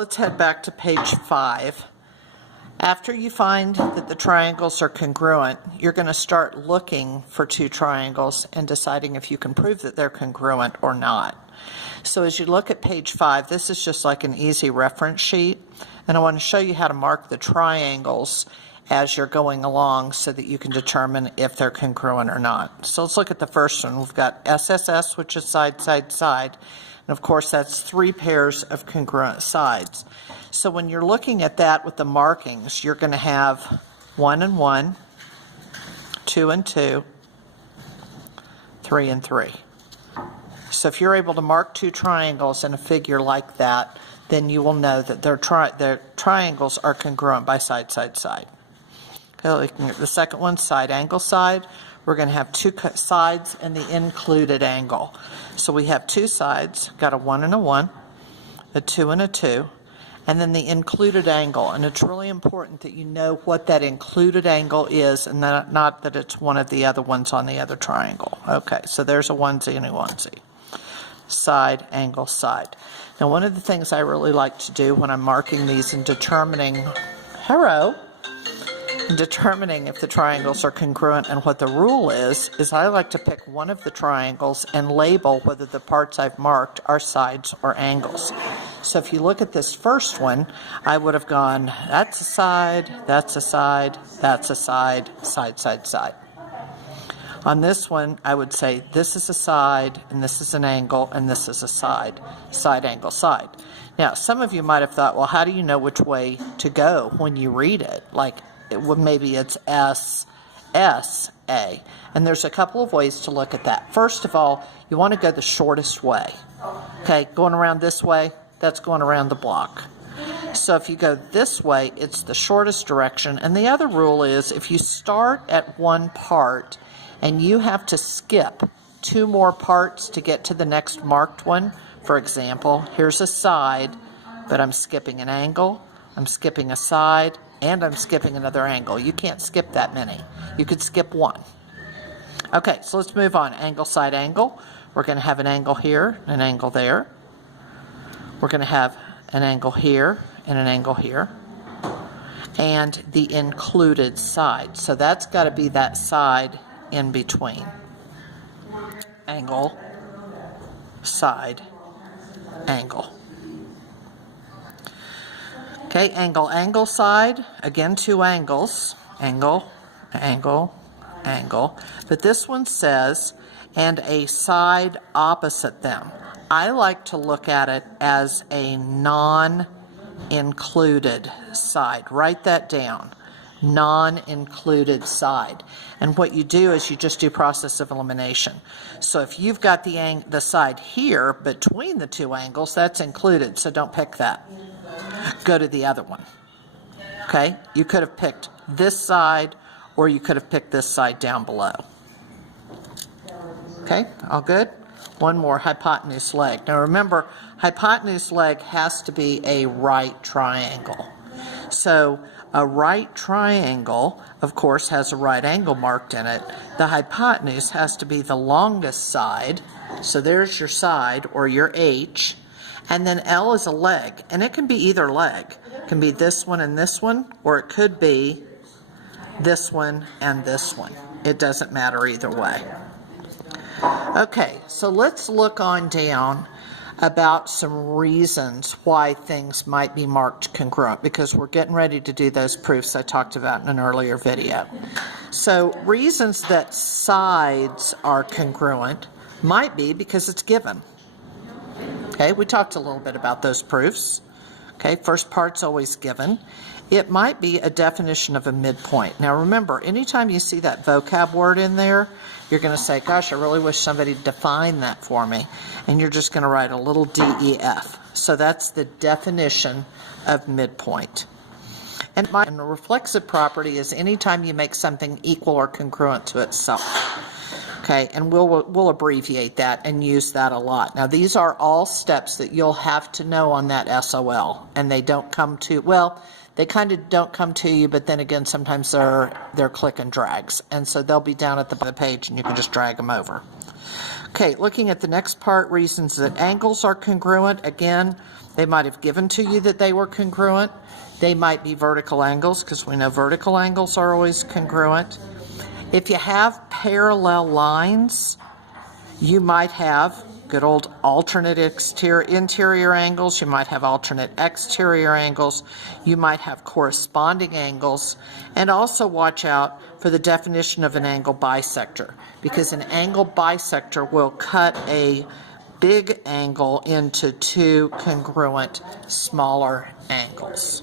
let's head back to page 5. After you find that the triangles are congruent, you're going to start looking for two triangles and deciding if you can prove that they're congruent or not. So as you look at page 5, this is just like an easy reference sheet, and I want to show you how to mark the triangles as you're going along so that you can determine if they're congruent or not. So let's look at the first one. We've got SSS, which is side, side, side, and of course that's 3 pairs of congruent sides. So when you're looking at that with the markings, you're going to have 1 and 1, 2 and 2, 3 and 3. So if you're able to mark two triangles in a figure like that, then you will know that their triangles are congruent by side, side, side. Okay, looking at the second one, side, angle, side, we're going to have two sides and the included angle. So we have two sides, got a 1 and a 1, a 2 and a 2, and then the included angle. And it's really important that you know what that included angle is and not that it's one of the other ones on the other triangle. Okay, so there's a onesie and a onesie. Side, angle, side. Now one of the things I really like to do when I'm marking these and determining if the triangles are congruent and what the rule is I like to pick one of the triangles and label whether the parts I've marked are sides or angles. So if you look at this first one, I would have gone, that's a side, that's a side, that's a side, side, side, side. On this one, I would say this is a side, and this is an angle, and this is a side. Side, angle, side. Now, some of you might have thought, well, how do you know which way to go when you read it? Like, maybe it's S, S, A. And there's a couple of ways to look at that. First of all, you want to go the shortest way. Okay, going around this way, that's going around the block. So if you go this way, it's the shortest direction. And the other rule is if you start at one part, and you have to skip 2 more parts to get to the next marked one. For example, here's a side, but I'm skipping an angle, I'm skipping a side, and I'm skipping another angle. You can't skip that many. You could skip 1. Okay, so let's move on. Angle, side, angle. We're going to have an angle here, an angle there. We're going to have an angle here and an angle here. And the included side. So that's got to be that side in between. Angle, side, angle. Okay, angle, angle, side. Again, 2 angles. Angle, angle, angle. But this one says, and a side opposite them. I like to look at it as a non-included side. Write that down. Non-included side. And what you do is you just do process of elimination. So if you've got the side here between the 2 angles, that's included, so don't pick that. Go to the other one. Okay? You could have picked this side, or you could have picked this side down below. Okay? All good? One more, hypotenuse leg. Now remember, hypotenuse leg has to be a right triangle. So a right triangle, of course, has a right angle marked in it. The hypotenuse has to be the longest side. So there's your side, or your H. And then L is a leg. And it can be either leg. It can be this one and this one, or it could be this one and this one. It doesn't matter either way. Okay, so let's look on down about some reasons why things might be marked congruent, because we're getting ready to do those proofs I talked about in an earlier video. So reasons that sides are congruent might be because it's given. Okay, we talked a little bit about those proofs. Okay, first part's always given. It might be a definition of a midpoint. Now remember, anytime you see that vocab word in there, you're going to say, gosh, I really wish somebody defined that for me. And you're just going to write a little DEF. So that's the definition of midpoint. And a reflexive property is anytime you make something equal or congruent to itself. Okay, and we'll abbreviate that and use that a lot. Now these are all steps that you'll have to know on that SOL, and they don't come to, well, they kind of don't come to you, but then again, sometimes they're click and drags, and so they'll be down at the page, and you can just drag them over. Okay, looking at the next part, reasons that angles are congruent. Again, They might have given to you that they were congruent. They might be vertical angles, because we know vertical angles are always congruent. If you have parallel lines, you might have good old alternate interior angles. You might have alternate exterior angles. You might have corresponding angles. And also watch out for the definition of an angle bisector, because an angle bisector will cut a big angle into two congruent smaller angles.